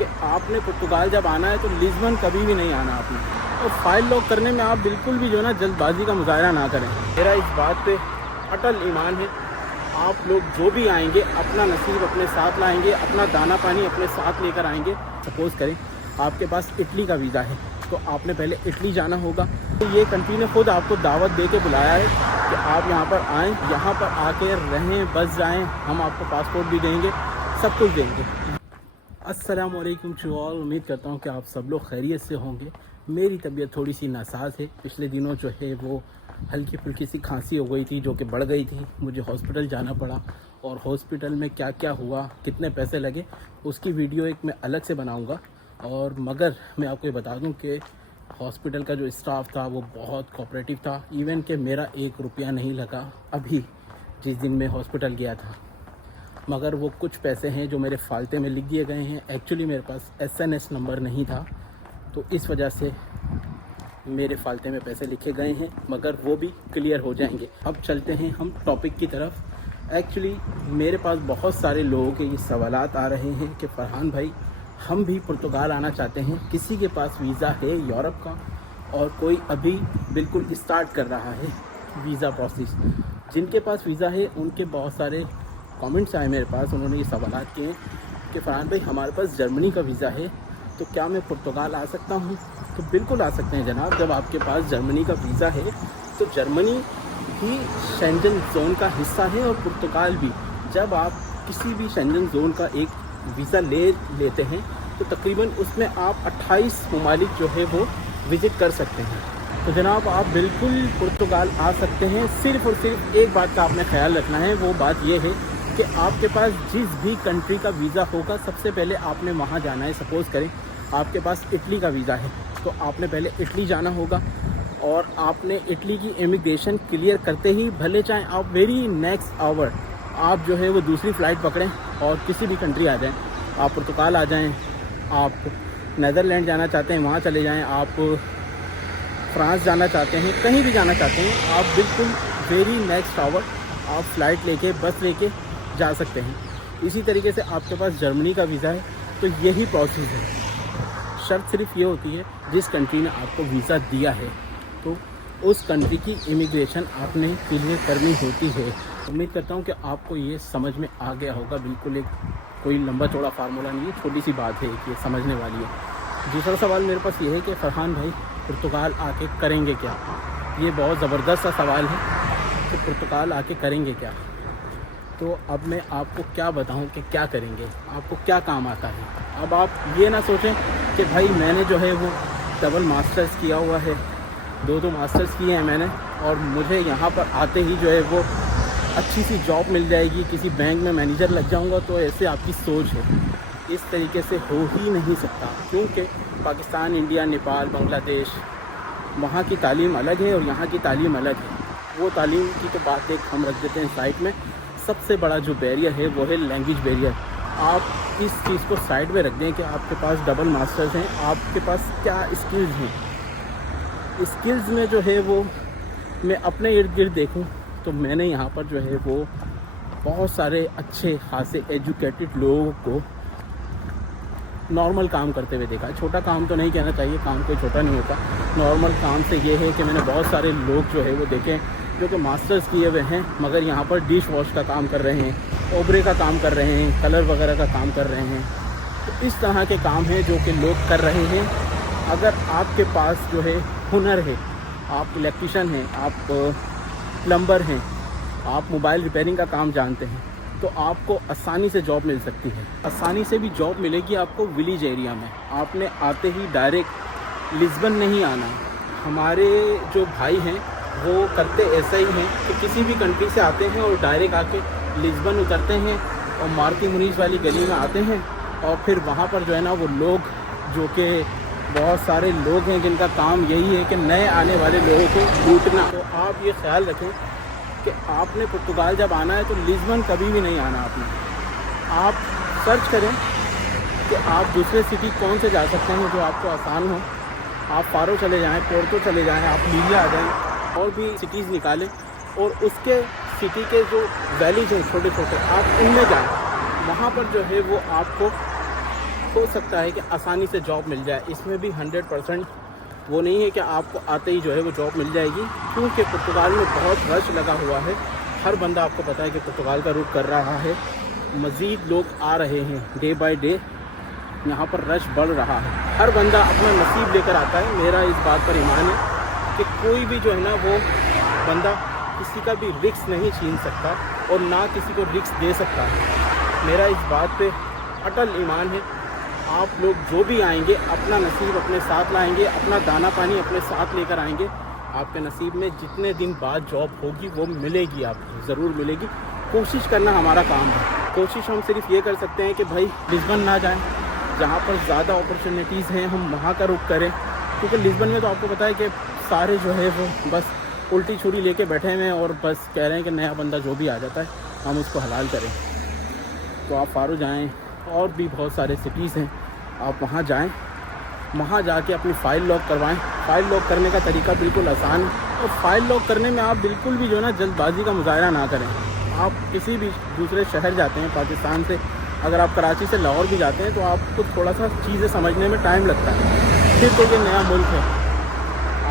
کہ आपने पुर्तगाल जब आना है तो लिस्बन कभी भी नहीं आना आपने, और फाइल लॉक करने में आप बिल्कुल भी जो है ना जल्दबाजी का मुजाहरा ना करें। मेरा इस बात पे अटल ईमान है, आप लोग जो भी आएंगे अपना नसीब अपने साथ लाएंगे, अपना दाना पानी अपने साथ लेकर आएंगे। सपोज़ करें आपके पास इटली का वीज़ा है तो आपने पहले इटली जाना होगा। तो ये कंट्री ने खुद आपको दावत दे के बुलाया है कि आप यहाँ पर आएँ, यहाँ पर आके रहें, बस जाएँ, हम आपको पासपोर्ट भी देंगे, सब कुछ देंगे। अस्सलाम वालेकुम टू ऑल। उम्मीद करता हूँ कि आप सब लोग खैरियत से होंगे। मेरी तबीयत थोड़ी सी नासाज है, पिछले दिनों जो है वो हल्की फुल्की सी खांसी हो गई थी जो कि बढ़ गई थी, मुझे हॉस्पिटल जाना पड़ा, और हॉस्पिटल में क्या क्या हुआ, कितने पैसे लगे, उसकी वीडियो एक मैं अलग से बनाऊँगा। और मगर मैं आपको ये बता दूँ कि हॉस्पिटल का जो स्टाफ था वो बहुत कोऑपरेटिव था, इवन कि मेरा 1 रुपया नहीं लगा अभी जिस दिन मैं हॉस्पिटल गया था। मगर वो कुछ पैसे हैं जो मेरे फालते में लिख दिए गए हैं। एक्चुअली मेरे पास SNS नंबर नहीं था, तो इस वजह से मेरे फालते में पैसे लिखे गए हैं, मगर वो भी क्लियर हो जाएंगे। अब चलते हैं हम टॉपिक की तरफ। एक्चुअली मेरे पास बहुत सारे लोगों के ये सवालात आ रहे हैं कि फरहान भाई हम भी पुर्तगाल आना चाहते हैं, किसी के पास वीज़ा है यूरोप का और कोई अभी बिल्कुल स्टार्ट कर रहा है वीज़ा प्रोसेस। जिनके पास वीज़ा है उनके बहुत सारे कमेंट्स आए मेरे पास, उन्होंने ये सवालात किए कि फरहान भाई हमारे पास जर्मनी का वीज़ा है तो क्या मैं पुर्तगाल आ सकता हूँ? तो बिल्कुल आ सकते हैं जनाब। जब आपके पास जर्मनी का वीज़ा है तो जर्मनी ही शेंजन जोन का हिस्सा है और पुर्तगाल भी। जब आप किसी भी शेंजन जोन का एक वीज़ा लेते हैं तो तकरीबन उसमें आप 28 ममालिक जो है वो विज़िट कर सकते हैं। तो जनाब आप बिल्कुल पुर्तगाल आ सकते हैं। सिर्फ़ और सिर्फ एक बात का आपने ख्याल रखना है, वो बात ये है कि आपके पास जिस भी कंट्री का वीज़ा होगा सबसे पहले आपने वहाँ जाना है। सपोज़ करें आपके पास इटली का वीज़ा है तो आपने पहले इटली जाना होगा, और आपने इटली की इमिग्रेशन क्लियर करते ही, भले चाहें आप वेरी नेक्स्ट आवर आप जो है वो दूसरी फ़्लाइट पकड़ें और किसी भी कंट्री आ जाएं, आप पुर्तगाल आ जाएं, आप नीदरलैंड जाना चाहते हैं वहाँ चले जाएं, आप फ्रांस जाना चाहते हैं, कहीं भी जाना चाहते हैं, आप बिल्कुल वेरी नेक्स्ट आवर आप फ़्लाइट लेके बस लेके जा सकते हैं। इसी तरीके से आपके पास जर्मनी का वीज़ा है तो यही प्रोसेस है। शर्त सिर्फ ये होती है जिस कंट्री ने आपको वीज़ा दिया है तो उस कंट्री की इमिग्रेशन आपने क्लियर करनी होती है। उम्मीद करता हूँ कि आपको ये समझ में आ गया होगा। बिल्कुल एक कोई लंबा चौड़ा फार्मूला नहीं है, छोटी सी बात है कि समझने वाली है। दूसरा सवाल मेरे पास ये है कि फरहान भाई पुर्तगाल आके करेंगे क्या? ये बहुत ज़बरदस्त सा सवाल है कि पुर्तगाल आके करेंगे क्या। तो अब मैं आपको क्या बताऊं कि क्या करेंगे, आपको क्या काम आता है। अब आप ये ना सोचें कि भाई मैंने जो है वो डबल मास्टर्स किया हुआ है, 2 मास्टर्स किए हैं मैंने, और मुझे यहाँ पर आते ही जो है वो अच्छी सी जॉब मिल जाएगी, किसी बैंक में मैनेजर लग जाऊँगा। तो ऐसे आपकी सोच है, इस तरीके से हो ही नहीं सकता, क्योंकि पाकिस्तान, इंडिया, नेपाल, बांग्लादेश, वहाँ की तालीम अलग है और यहाँ की तालीम अलग है। वो तालीम की तो बात एक हम रख देते हैं साइड में। सबसे बड़ा जो बैरियर है वो है लैंग्वेज बैरियर। आप इस चीज़ को साइड में रख दें कि आपके पास डबल मास्टर्स हैं, आपके पास क्या स्किल्स हैं। स्किल्स में जो है वो मैं अपने इर्द गिर्द देखूं तो मैंने यहाँ पर जो है वो बहुत सारे अच्छे खासे एजुकेटेड लोगों को नॉर्मल काम करते हुए देखा। छोटा काम तो नहीं कहना चाहिए, काम कोई छोटा नहीं होता। नॉर्मल काम से ये है कि मैंने बहुत सारे लोग जो है वो देखे जो कि मास्टर्स किए हुए हैं मगर यहाँ पर डिश वॉश का काम कर रहे हैं, ओबरे का काम कर रहे हैं, कलर वगैरह का काम कर रहे हैं। तो इस तरह के काम हैं जो कि लोग कर रहे हैं। अगर आपके पास जो है हुनर है, आप इलेक्ट्रीशियन हैं, आप प्लम्बर हैं, आप मोबाइल रिपेयरिंग का काम जानते हैं, तो आपको आसानी से जॉब मिल सकती है। आसानी से भी जॉब मिलेगी आपको विलेज एरिया में। आपने आते ही डायरेक्ट लिस्बन नहीं आना। हमारे जो भाई हैं वो करते ऐसा ही हैं कि किसी भी कंट्री से आते हैं और डायरेक्ट आके लिस्बन उतरते हैं और मार्की मुनीस वाली गली में आते हैं, और फिर वहाँ पर जो है ना वो लोग, जो कि बहुत सारे लोग हैं जिनका काम यही है कि नए आने वाले लोगों को लूटना। तो आप ये ख्याल रखें कि आपने पुर्तगाल जब आना है तो लिस्बन कभी भी नहीं आना आपने। आप सर्च करें कि आप दूसरे सिटी कौन से जा सकते हैं जो आपको आसान हो। आप फारो चले जाएं, पोर्टो चले जाएं, आप लीबिया आ जाएं, और भी सिटीज़ निकालें और उसके सिटी के जो वैलीज हैं छोटे छोटे, आप उनमें जाएं। वहाँ पर जो है वो आपको ہو سکتا ہے کہ آسانی سے جاب مل جائے، اس میں بھی 100% وہ نہیں ہے کہ آپ کو آتے ہی جو ہے وہ جاب مل جائے گی، کیونکہ پرتگال میں بہت رش لگا ہوا ہے۔ ہر بندہ آپ کو پتہ ہے کہ پرتگال کا رخ کر رہا ہے، مزید لوگ آ رہے ہیں، ڈے بائی ڈے یہاں پر رش بڑھ رہا ہے۔ ہر بندہ اپنا نصیب لے کر آتا ہے، میرا اس بات پر ایمان ہے کہ کوئی بھی جو ہے نا وہ بندہ کسی کا بھی رسک نہیں چھین سکتا اور نہ کسی کو رسک دے سکتا ہے۔ میرا اس بات پہ اٹل ایمان ہے۔ آپ لوگ جو بھی آئیں گے اپنا نصیب اپنے ساتھ لائیں گے، اپنا دانہ پانی اپنے ساتھ لے کر آئیں گے، آپ کے نصیب میں جتنے دن بعد جاب ہوگی وہ ملے گی، آپ کو ضرور ملے گی۔ کوشش کرنا ہمارا کام ہے۔ کوشش ہم صرف یہ کر سکتے ہیں کہ بھائی لسبن نہ جائیں، جہاں پر زیادہ اپرچونیٹیز ہیں ہم وہاں کا رخ کریں، کیونکہ لسبن میں تو آپ کو پتہ ہے کہ سارے جو ہے وہ بس الٹی چھری لے کے بیٹھے ہوئے ہیں اور بس کہہ رہے ہیں کہ نیا بندہ جو بھی آ جاتا ہے ہم اس کو حلال کریں۔ تو آپ فارو جائیں، اور بھی بہت سارے سٹیز ہیں، آپ وہاں جائیں، وہاں جا کے اپنی فائل لاک کروائیں۔ فائل لاک کرنے کا طریقہ بالکل آسان ہے، اور فائل لاک کرنے میں آپ بالکل بھی جو ہے نا جلد بازی کا مظاہرہ نہ کریں۔ آپ کسی بھی دوسرے شہر جاتے ہیں پاکستان سے، اگر آپ کراچی سے لاہور بھی جاتے ہیں تو آپ کو تھوڑا سا چیزیں سمجھنے میں ٹائم لگتا ہے، پھر تو یہ نیا ملک ہے۔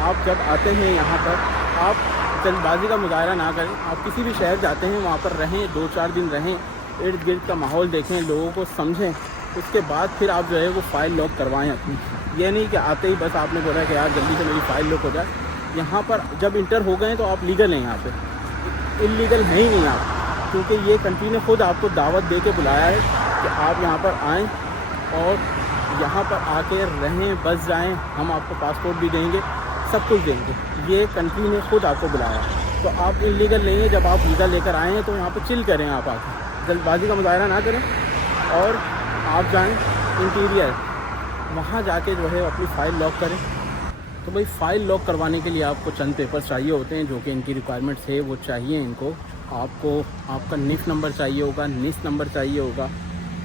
آپ جب آتے ہیں یہاں پر آپ جلد بازی کا مظاہرہ نہ کریں، آپ کسی بھی شہر جاتے ہیں وہاں پر رہیں، 2-4 دن رہیں، ارد گرد کا ماحول دیکھیں، لوگوں کو سمجھیں، اس کے بعد پھر آپ جو ہے وہ فائل لاک کروائیں اپنی۔ یہ نہیں کہ آتے ہی بس آپ نے بولا کہ یار جلدی سے میری فائل لاک ہو جائے۔ یہاں پر جب انٹر ہو گئے تو آپ لیگل ہیں، یہاں پہ انلیگل ہیں ہی نہیں آپ، کیونکہ یہ کنٹری نے خود آپ کو دعوت دے کے بلایا ہے کہ آپ یہاں پر آئیں اور یہاں پر آ کے رہیں، بس جائیں، ہم آپ کو پاسپورٹ بھی دیں گے، سب کچھ دیں گے۔ یہ کنٹری نے خود آپ کو بلایا ہے، تو آپ انلیگل نہیں ہیں۔ جب آپ ویزا لے کر آئے ہیں تو یہاں پہ چل کریں، آپ آ کے جلد بازی کا مظاہرہ نہ کریں، اور آپ جائیں انٹیریئر، وہاں جا کے جو ہے اپنی فائل لاک کریں۔ تو بھائی فائل لاک کروانے کے لیے آپ کو چند پیپر چاہیے ہوتے ہیں، جو کہ ان کی ریکوائرمنٹس ہے، وہ چاہیے ان کو۔ آپ کا نف نمبر چاہیے ہوگا، نس نمبر چاہیے ہوگا،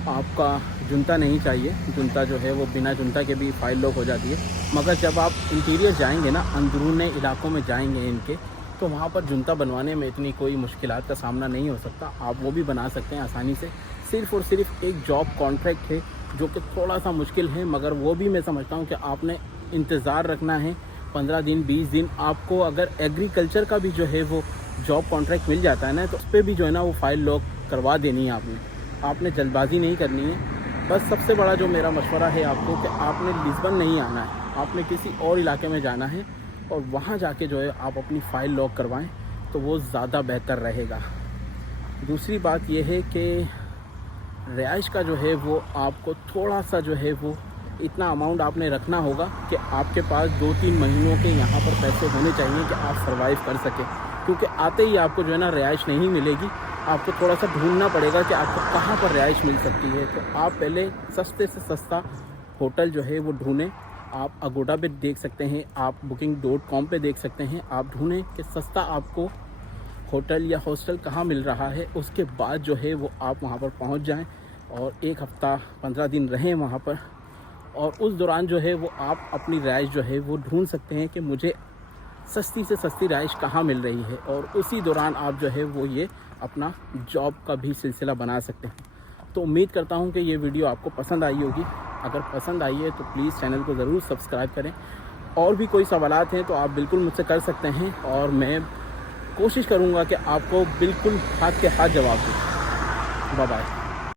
آپ کا جنتا نہیں چاہیے، جنتا جو ہے وہ بنا جنتا کے بھی فائل لاک ہو جاتی ہے۔ مگر جب آپ انٹیریئر جائیں گے نا، اندرون علاقوں میں جائیں گے ان کے، تو وہاں پر جنتا بنوانے میں اتنی کوئی مشکلات کا سامنا نہیں ہو سکتا، آپ وہ بھی بنا سکتے ہیں آسانی سے۔ صرف اور صرف ایک جاب کانٹریکٹ ہے جو کہ تھوڑا سا مشکل ہے، مگر وہ بھی میں سمجھتا ہوں کہ آپ نے انتظار رکھنا ہے 15 دن 20 دن۔ آپ کو اگر ایگریکلچر کا بھی جو ہے وہ جاب کانٹریکٹ مل جاتا ہے نا، تو اس پہ بھی جو ہے نا وہ فائل لاک کروا دینی ہے آپ نے جلد بازی نہیں کرنی ہے۔ بس سب سے بڑا جو میرا مشورہ ہے آپ کو کہ آپ نے لسبن نہیں آنا ہے، آپ نے کسی اور علاقے میں جانا ہے، اور وہاں جا کے جو ہے آپ اپنی فائل لاک کروائیں تو وہ زیادہ بہتر رہے گا۔ دوسری بات یہ ہے کہ رہائش کا جو ہے وہ آپ کو تھوڑا سا جو ہے وہ اتنا اماؤنٹ آپ نے رکھنا ہوگا کہ آپ کے پاس 2-3 مہینوں کے یہاں پر پیسے ہونے چاہیے کہ آپ سروائیو کر سکیں، کیونکہ آتے ہی آپ کو جو ہے نا رہائش نہیں ملے گی، آپ کو تھوڑا سا ڈھونڈنا پڑے گا کہ آپ کو کہاں پر رہائش مل سکتی ہے۔ تو آپ پہلے سستے سے سستا ہوٹل جو ہے وہ ڈھونڈیں۔ آپ اگوڈا پہ دیکھ سکتے ہیں، آپ booking.com پہ دیکھ سکتے ہیں، آپ ڈھونڈیں کہ سستا آپ کو ہوٹل یا ہاسٹل کہاں مل رہا ہے۔ اس کے بعد جو ہے وہ آپ وہاں پر پہنچ جائیں اور 1 ہفتہ 15 دن رہیں وہاں پر، اور اس دوران جو ہے وہ آپ اپنی رہائش جو ہے وہ ڈھونڈ سکتے ہیں کہ مجھے سستی سے سستی رہائش کہاں مل رہی ہے، اور اسی دوران آپ جو ہے وہ یہ اپنا جاب کا بھی سلسلہ بنا سکتے ہیں۔ تو امید کرتا ہوں کہ یہ ویڈیو آپ کو پسند آئی ہوگی۔ اگر پسند آئی ہے تو پلیز چینل کو ضرور سبسکرائب کریں، اور بھی کوئی سوالات ہیں تو آپ بالکل مجھ سے کر سکتے ہیں، اور میں کوشش کروں گا کہ آپ کو بالکل ہاتھ کے ہاتھ جواب دوں۔ Bye bye.